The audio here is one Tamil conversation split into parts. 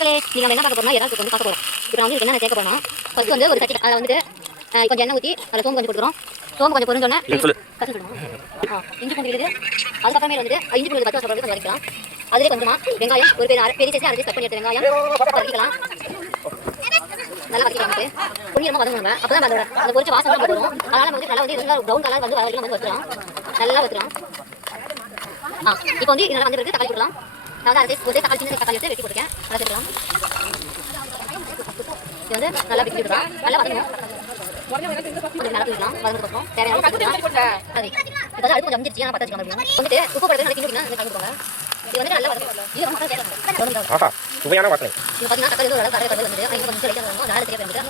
நீங்க என்ன பார்க்க போறோம்னா இறால் வந்து பார்க்க போறோம். இப்போ நான் வந்து என்ன சேர்க்க போறோம்னா ஃபர்ஸ்ட் வந்து ஒரு சட்டி அதில் வந்துட்டு கொஞ்சம் எண்ணெய் ஊற்றி அதில் சோம்பு கொஞ்சம் கொடுக்குறோம். சோம்பு கொஞ்சம் பொரிஞ்சோன்னே இஞ்சி பூண்டு விழுது. அதுக்கப்புறமே வந்துட்டு இஞ்சி பூண்டு பச்சை வாசம் கொஞ்சம் வரைக்கலாம். அதிலே கொஞ்சமா வெங்காயம் ஒரு பெரிய சைஸ் அரைச்சி கட் பண்ணி எடுத்த வெங்காயம் வதக்கிக்கலாம். நல்லா வதக்கிக்கலாம். பொன்னிறமா வதங்கணும். அப்பதான் அந்த பொரிச்ச வாசம் வரும். அதனால வந்து நல்லா வந்து ப்ரௌன் கலர் வந்து வரைக்கும் வந்து வச்சுக்கலாம். நல்லா வச்சுக்கலாம். இப்போ வந்து நல்லா வந்து தக்காளி போடலாம். நான் வந்து ஒரு தக்காளி சின்ன தக்காளி எடுத்து வெட்டி போட்டுருக்கேன். நல்லா சேர்க்கலாம். இது வந்து நல்லா வெட்டி விடலாம். நல்லா வதங்கணும். கொஞ்சம் நல்லா தூக்கலாம். வதங்கினதுக்கப்புறம் தேவையான அது இப்போ அடுப்பு கொஞ்சம் அமைஞ்சிருச்சு. நான் பற்ற வச்சுக்கலாம். வந்துட்டு உப்பு போடுறது நல்லா கிண்டிவிங்கன்னா இந்த கலந்துருவாங்க. இது வந்து நல்லா வதக்கும். இது ரொம்ப மசாலா சேர்க்கணும். சுவையான வாசனை. இது பார்த்தீங்கன்னா தக்காளி ஒரு அளவு கரை வந்து கொஞ்சம் லைட்டாக வரணும். அதனால தெரிய வேண்டியது.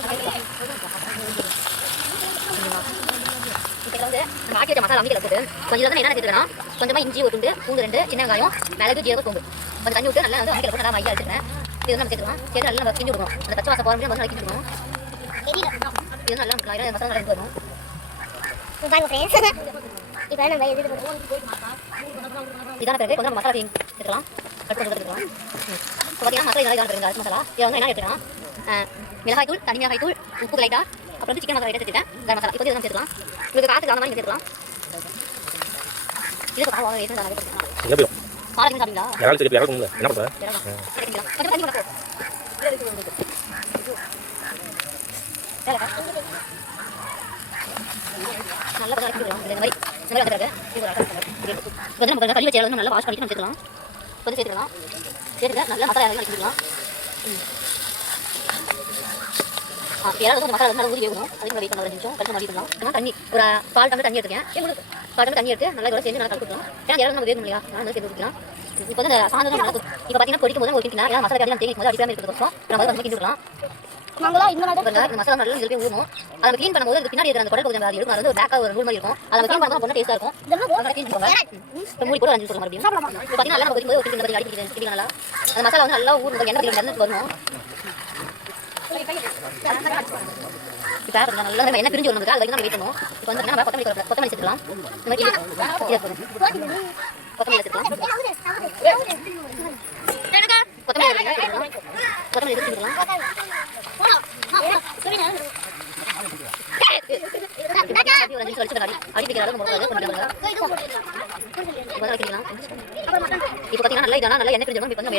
இப்போ வந்து நம்ம ஆக்கி வச்ச மசாலா அமைக்கல போட்டு கொஞ்சம் தான் என்ன சேர்த்துக்கலாம். கொஞ்சமாக இஞ்சி ஒரு துண்டு, பூண்டு 2, சின்ன வெங்காயம், மிளகு, ஜீரகம், சோம்பு கொஞ்சம் தண்ணி விட்டு நல்லா வந்து அமைக்கல போட்டு நல்லா மையா எடுத்துக்கிறேன். இது வந்து நம்ம சேர்த்துக்கலாம். சேர்த்து நல்லா நம்ம கிண்டி விடுவோம். அந்த பச்சை வாசம் போகிற முடியும் நல்லா கிண்டி விடுவோம். இது நல்லா நம்ம மசாலா நல்லா வரும். இதான பிறகு கொஞ்சம் மசாலா எடுத்துக்கலாம். கட் பண்ணி எடுத்துக்கலாம். இப்போ பார்த்தீங்கன்னா மசாலா இதான பிறகு அரிசி மசாலா இதை வந்து என்ன எடுத்துக்கலாம். மிளகாய் தூள், தனி மிளகாய் தூள், உப்பு லைட்டாக, அப்புறம் வந்து சிக்கன் மசாலா லைட்டாக சேர்த்துட்டேன். கரம் மசாலா இப்போ இதெல்லாம் சேர்த்துக்கலாம். உங்களுக்கு காற்றுக்கு அந்த மாதிரி சேர்த்துக்கலாம். இது இப்போ காரம் எடுத்து நான் எடுத்துக்கலாம். காரம் சாப்பிட்டீங்களா? யாராலும் சரி யாரும் என்ன பண்ணுறேன் கொஞ்சம் தண்ணி பண்ணப்போ நல்லா கலக்கிடுவோம். இந்த மாதிரி வந்து நம்ம கறி வச்சு நல்லா வாஷ் பண்ணிட்டு நம்ம சேர்த்துக்கலாம். கொஞ்சம் சேர்த்துக்கலாம். சேர்த்துக்க நல்லா மசாலா வச்சுக்கலாம். யாராவது கொஞ்சம் மசாலா நல்லா ஊறி வேகணும். அதுக்கு வெயிட் பண்ண 1 நிமிஷம் கழிச்சு மாட்டிக்கலாம். ஆனால் தண்ணி ஒரு பால் டம்ளர் தண்ணி எடுத்துக்கேன். பால் டம்ளர் தண்ணி எடுத்து நல்லா இதோட சேர்ந்து நல்லா கலக்கிக்கலாம். ஏன்னா யாரும் நம்ம வேகணும் இல்லையா? நல்லா சேர்த்து ஊற்றிக்கலாம். இப்போ வந்து சாதம் நல்லா இப்போ பார்த்தீங்கன்னா பொரிக்கும் போது ஒரு கிண்டினா ஏன்னா மசாலா கறி தேங்கும் போது அடிக்காமல் இருக்கிறதுக்கோசம் நம்ம வந்து கிண்டிக்கலாம். மசாலா நல்லா இதில் போய் ஊறணும். அதை க்ளீன் பண்ணும்போது அதுக்கு பின்னாடி இருக்கிற அந்த குடல் கொஞ்சம் இருக்கும். அது வந்து பேக்காக ஒரு ரூல் மாதிரி இருக்கும். அதை க்ளீன் பண்ணால் ரொம்ப டேஸ்ட்டாக இருக்கும். நல்லா க்ளீன் பண்ணுவாங்க. இப்போ மூடி போட்டு 5 நிமிஷம் மறுபடியும் இப்போ பார்த்தீங்கன்னா நல்லா நம்ம போது ஒரு கிண்டி அடிக்கிறது நல்லா அந்த மசாலா வந்து நல்லா ஊறும். எண்ணெய் நடந்து வரணும். இப்போ நல்லா நம்ம என்ன பிரிஞ்சு வரணும். அது வரைக்கும் நம்ம வெயிட் பண்ணுவோம். இப்போ வந்து நம்ம கொத்தமல்லி சேர்த்துக்கலாம். இந்த மாதிரி கொத்தமல்லி சேர்த்துக்கலாம். கொத்தமல்லி எடுத்துக்கலாம். அடிப்பிக்கிற அளவு இப்போ பார்த்தீங்கன்னா நல்லா இதெல்லாம் நல்லா எண்ணெய் பிரிஞ்சு இப்போ நம்ம